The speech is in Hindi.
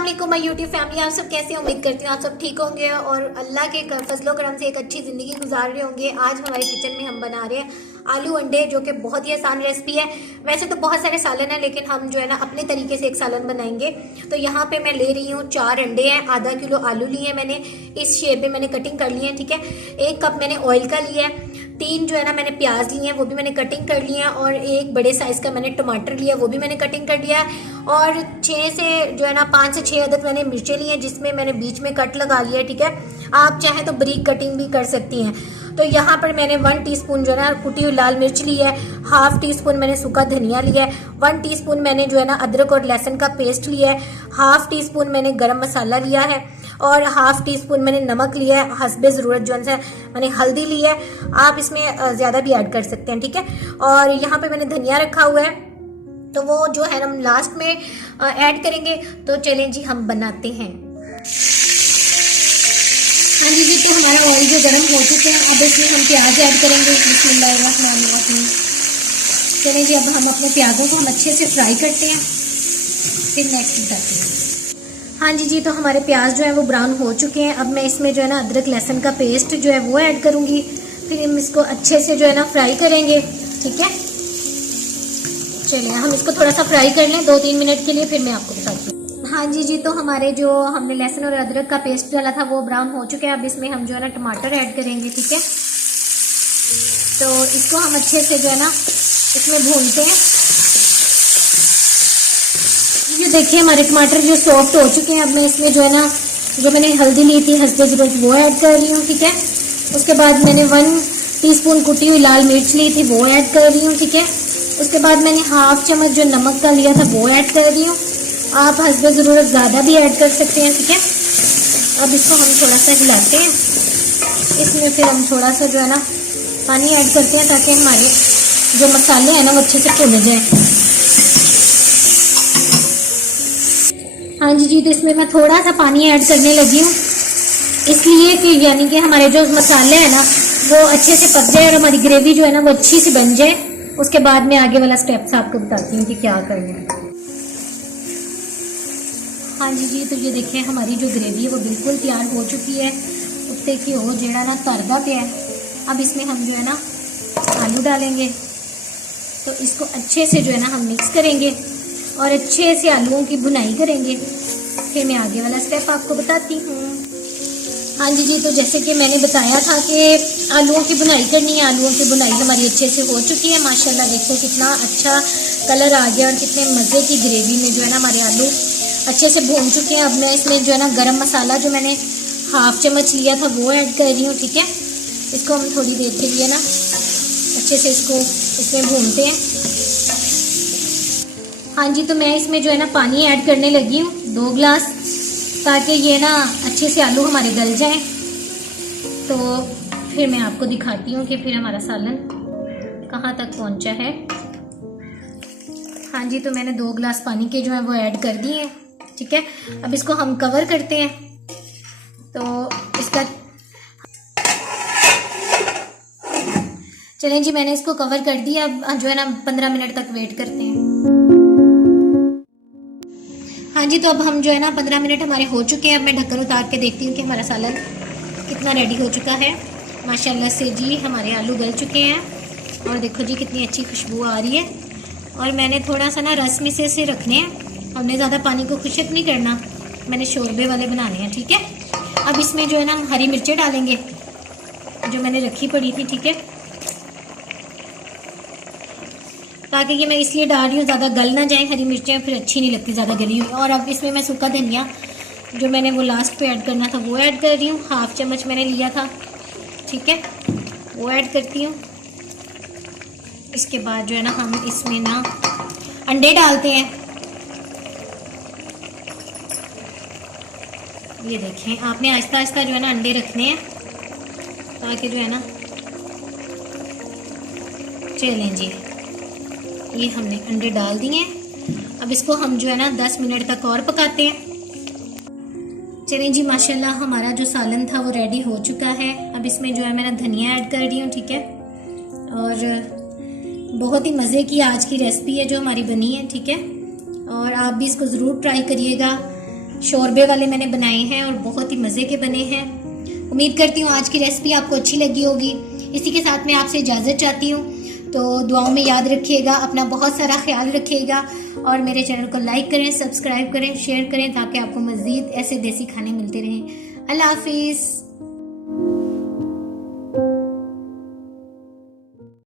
अस्सलाम वालेकुम माय यूट्यूब फैमिली, आप सब कैसे हैं? उम्मीद करती हूँ आप सब ठीक होंगे और अल्लाह के फजलो करम से एक अच्छी ज़िंदगी गुजार रहे होंगे। आज हमारे किचन में हम बना रहे हैं आलू अंडे, जो कि बहुत ही आसान रेसिपी है। वैसे तो बहुत सारे सालन है, लेकिन हम जो है ना अपने तरीके से एक सालन बनाएंगे। तो यहाँ पे मैं ले रही हूँ 4 अंडे हैं, आधा किलो आलू लिए हैं मैंने, इस शेप में मैंने कटिंग कर ली है, ठीक है। 1 कप मैंने ऑयल का लिया है, 3 जो है ना मैंने प्याज लिए हैं, वो भी मैंने कटिंग कर लिए हैं, और 1 बड़े साइज़ का मैंने टमाटर लिया, वो भी मैंने कटिंग कर लिया है, और 6 से जो है ना 5 से 6 अदद मैंने मिर्चें ली हैं, जिसमें मैंने बीच में कट लगा लिया है, ठीक है। आप चाहें तो बारीक कटिंग भी कर सकती हैं। तो यहाँ पर मैंने 1 टीस्पून जो है ना कुटी हुई लाल मिर्च ली है, 1/2 टीस्पून मैंने सूखा धनिया लिया है, 1 टीस्पून मैंने जो है ना अदरक और लहसुन का पेस्ट लिया है, 1/2 टीस्पून मैंने गरम मसाला लिया है, और 1/2 टीस्पून मैंने नमक लिया है, हस्बे ज़रूरत जो है मैंने हल्दी ली है। आप इसमें ज़्यादा भी ऐड कर सकते हैं, ठीक है। और यहाँ पे मैंने धनिया रखा हुआ है, तो वो जो है हम लास्ट में ऐड करेंगे। तो चलें जी, हम बनाते हैं। हाँ जी, तो हमारा ऑयल जो गर्म हो चुके हैं, अब इसमें हम प्याज ऐड करेंगे। बिस्मिल्लाहिर्रहमानिर्रहीम। चलें जी, अब हम अपने प्याज़ों को हम अच्छे से फ्राई करते हैं, फिर नेक्स्ट बताते हैं। हाँ जी, तो हमारे प्याज जो है वो ब्राउन हो चुके हैं। अब मैं इसमें जो है ना अदरक लहसुन का पेस्ट जो है वो ऐड करूँगी, फिर हम इसको अच्छे से जो है ना फ्राई करेंगे, ठीक है। चलिए हम इसको थोड़ा सा फ्राई कर लें 2-3 मिनट के लिए, फिर मैं आपको बताती हूँ। हाँ जी, तो हमारे जो हमने लहसुन और अदरक का पेस्ट डाला था वो ब्राउन हो चुके हैं। अब इसमें हम जो है ना टमाटर ऐड करेंगे, ठीक है। तो इसको हम अच्छे से जो है ना इसमें भूनते हैं। ये देखिए हमारे टमाटर जो सॉफ्ट हो चुके हैं। अब मैं इसमें जो है ना जो मैंने हल्दी ली थी हस्बे ज़रूरत वो ऐड कर रही हूँ, ठीक है। उसके बाद मैंने 1 टीस्पून कुटी हुई लाल मिर्च ली थी, वो ऐड कर रही हूँ, ठीक है। उसके बाद मैंने 1/2 चम्मच जो नमक का लिया था वो ऐड कर रही हूँ। आप हस्बे ज़रूरत ज़्यादा भी ऐड कर सकते हैं, ठीक है। अब इसको हम थोड़ा सा हिलाते हैं। इसमें फिर हम थोड़ा सा जो है ना पानी ऐड करते हैं, ताकि हमारे जो मसाले हैं ना वो अच्छे से भुन जाए। हाँ जी, तो इसमें मैं थोड़ा सा पानी ऐड करने लगी हूँ, इसलिए कि यानी कि हमारे जो मसाले हैं ना वो अच्छे से पक जाए और हमारी ग्रेवी जो है ना वो अच्छी सी बन जाए। उसके बाद मैं आगे वाला स्टेप्स आपको बताती हूँ कि क्या करना है। हाँ जी, तो ये देखें हमारी जो ग्रेवी है वो बिल्कुल तैयार हो चुकी है। उत्ते की हो जेड़ा ना तरदा पे है। अब इसमें हम जो है ना आलू डालेंगे, तो इसको अच्छे से जो है ना हम मिक्स करेंगे और अच्छे से आलूओं की भुनाई करेंगे। फिर मैं आगे वाला स्टेप आपको बताती हूँ। हाँ जी, तो जैसे कि मैंने बताया था कि आलूओं की भुनाई करनी है। आलूओं की भुनाई हमारी अच्छे से हो चुकी है। माशाल्लाह देखो कितना अच्छा कलर आ गया और कितने मज़े की ग्रेवी में जो है ना हमारे आलू अच्छे से भून चुके हैं। अब मैं इसमें जो है ना गरम मसाला जो मैंने 1/2 चम्मच लिया था वो ऐड कर रही हूँ, ठीक है। इसको हम थोड़ी देर के लिए ना अच्छे से इसको इसमें भूनते हैं। हाँ जी, तो मैं इसमें जो है ना पानी ऐड करने लगी हूँ 2 गिलास, ताकि ये ना अच्छे से आलू हमारे गल जाएं। तो फिर मैं आपको दिखाती हूँ कि फिर हमारा सालन कहाँ तक पहुँचा है। हाँ जी, तो मैंने 2 गिलास पानी के जो है वो ऐड कर दिए हैं, ठीक है। अब इसको हम कवर करते हैं। तो इसका चलें जी, मैंने इसको कवर कर दिया। अब जो है ना 15 मिनट तक वेट करते हैं। हाँ जी, तो अब हम जो है ना 15 मिनट हमारे हो चुके हैं। अब मैं ढक्कन उतार के देखती हूँ कि हमारा सालन कितना रेडी हो चुका है। माशाल्लाह से जी हमारे आलू गल चुके हैं, और देखो जी कितनी अच्छी खुशबू आ रही है। और मैंने थोड़ा सा ना रस में से रखने हैं, हमने ज़्यादा पानी को खुशक नहीं करना, मैंने शोरबे वाले बनाने हैं, ठीक है। अब इसमें जो है ना हम हरी मिर्चें डालेंगे जो मैंने रखी पड़ी थी, ठीक है। ताकि ये मैं इसलिए डाल रही हूँ ज़्यादा गल ना जाए हरी मिर्चें, फिर अच्छी नहीं लगती ज़्यादा गली हुई। और अब इसमें मैं सूखा धनिया जो मैंने वो लास्ट पे ऐड करना था वो ऐड कर रही हूँ। 1/2 चम्मच मैंने लिया था, ठीक है, वो ऐड करती हूँ। इसके बाद जो है ना हम इसमें ना अंडे डालते हैं। ये देखें, आपने आहिस्ता आहिस्ता जो है ना अंडे रखने हैं, ताकि जो है ना चलें जी, ये हमने अंडे डाल दिए। अब इसको हम जो है ना 10 मिनट तक और पकाते हैं। चलें जी, माशाल्लाह हमारा जो सालन था वो रेडी हो चुका है। अब इसमें जो है मैं धनिया ऐड कर रही हूँ, ठीक है। और बहुत ही मज़े की आज की रेसिपी है जो हमारी बनी है, ठीक है। और आप भी इसको ज़रूर ट्राई करिएगा। शोरबे वाले मैंने बनाए हैं और बहुत ही मज़े के बने हैं। उम्मीद करती हूँ आज की रेसिपी आपको अच्छी लगी होगी। इसी के साथ मैं आपसे इजाज़त चाहती हूँ, तो दुआओं में याद रखिएगा, अपना बहुत सारा ख्याल रखिएगा और मेरे चैनल को लाइक करें, सब्सक्राइब करें, शेयर करें ताकि आपको मज़ीद ऐसे देसी खाने मिलते रहें। अल्लाह हाफिज़।